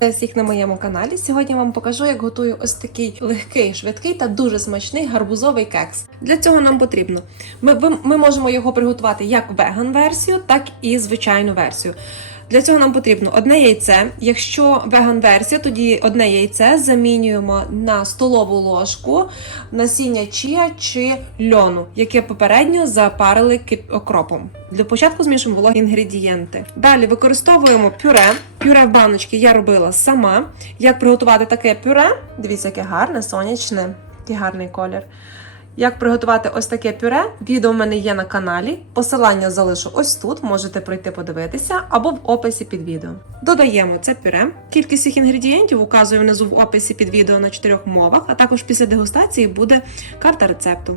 Всіх на моєму каналі. Сьогодні я вам покажу, як готую ось такий легкий, швидкий та дуже смачний гарбузовий кекс. Для цього нам потрібно. Ми, ми можемо його приготувати як веган-версію, так і звичайну версію. Для цього нам потрібно одне яйце. Якщо веган-версія, тоді одне яйце замінюємо на столову ложку насіння чія чи льону, яке попередньо запарили окропом. Для початку змішуємо вологі інгредієнти. Далі використовуємо пюре. Пюре в баночці я робила сама. Як приготувати таке пюре? Дивіться, яке гарне, сонячне, який гарний колір. Як приготувати ось таке пюре? Відео в мене є на каналі. Посилання залишу ось тут, можете пройти подивитися або в описі під відео. Додаємо це пюре. Кількість цих інгредієнтів указую внизу в описі під відео на чотирьох мовах, а також після дегустації буде карта рецепту.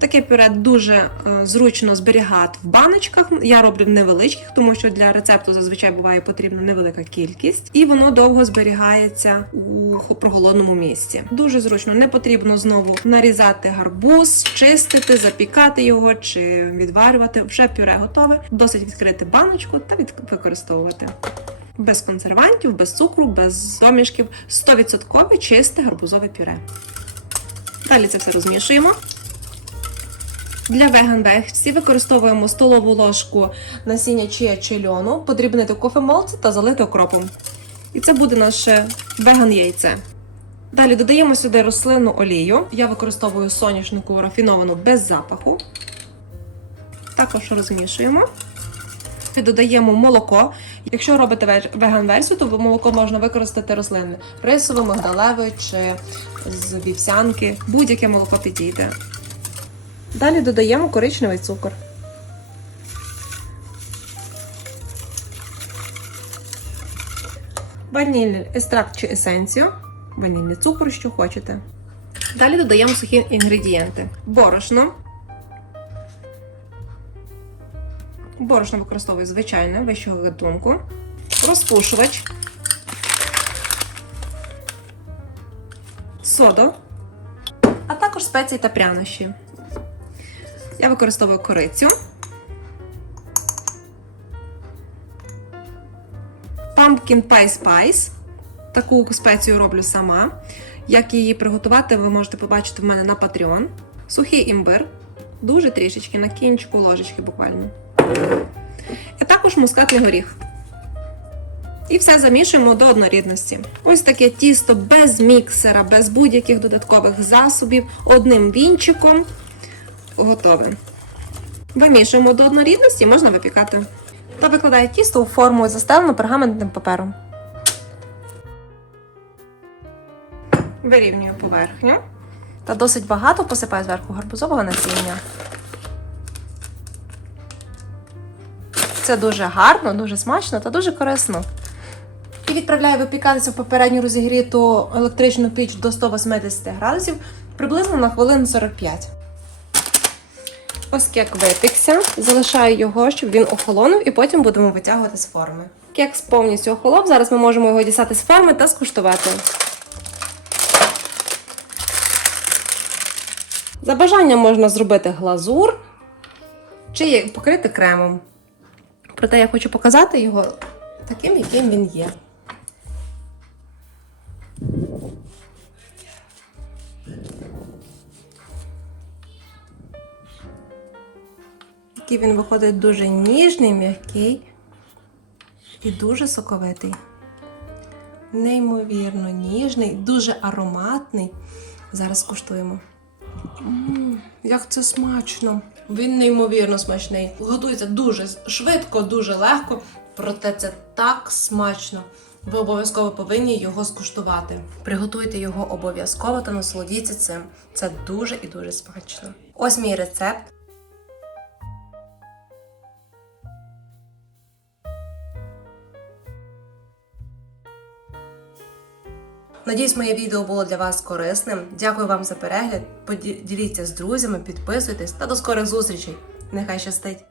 Таке пюре дуже е, зручно зберігати в баночках. Я роблю в невеличких, тому що для рецепту зазвичай буває потрібна невелика кількість, і воно довго зберігається у проголодному місці. Дуже зручно, не потрібно знову нарізати гарбуз, чистити, запікати його чи відварювати. Вже пюре готове. Досить відкрити баночку та використовувати. Без консервантів, без цукру, без домішків. 100% чисте гарбузове пюре. Далі це все розмішуємо. Для веган-версії використовуємо столову ложку насіння чия чи льону, подрібнити в кофемолці та залити окропом. І це буде наше веган-яйце. Далі додаємо сюди рослинну олію. Я використовую соняшнику рафіновану без запаху. Також розмішуємо. І додаємо молоко. Якщо робите веган-версію, то молоко можна використати рослинне. Рисове, мигдалеве чи з вівсянки. Будь-яке молоко підійде. Далі додаємо коричневий цукор. Ванільний екстракт чи есенцію, ванільний цукор, що хочете. Далі додаємо сухі інгредієнти: борошно. Борошно використовую звичайне вищого гатунку, розпушувач, соду, а також спеції та прянощі. Я використовую корицю. Pumpkin Pie Spice. Таку спецію роблю сама. Як її приготувати, ви можете побачити в мене на Patreon. Сухий імбир. Дуже трішечки, на кінчику ложечки буквально. І також мускатний горіх. І все замішуємо до однорідності. Ось таке тісто без міксера, без будь-яких додаткових засобів, одним вінчиком готове. Вимішуємо до однорідності, можна випікати. Та викладаю тісто у форму і застелену пергаментним папером. Вирівнюю поверхню. Та досить багато посипаю зверху гарбузового насіння. Це дуже гарно, дуже смачно та дуже корисно. І відправляю випікатися в попередню розігріту електричну піч до 180 градусів приблизно на хвилин 45. Ось кек випікся, залишаю його, щоб він охолонув, і потім будемо витягувати з форми. Кекс повністю охолов. Зараз ми можемо його дістати з форми та скуштувати. За бажанням можна зробити глазур чи покрити кремом. Проте я хочу показати його таким, яким він є. Такий він виходить дуже ніжний, м'який і дуже соковитий. Неймовірно ніжний, дуже ароматний. Зараз куштуємо. М, Як це смачно! Він неймовірно смачний. Готується дуже швидко, дуже легко, проте це так смачно. Ви обов'язково повинні його скуштувати. Приготуйте його обов'язково та насолодіться цим. Це дуже і дуже смачно. Ось мій рецепт. Надіюсь, моє відео було для вас корисним. Дякую вам за перегляд. Поділіться з друзями, підписуйтесь та до скорих зустрічей. Нехай щастить!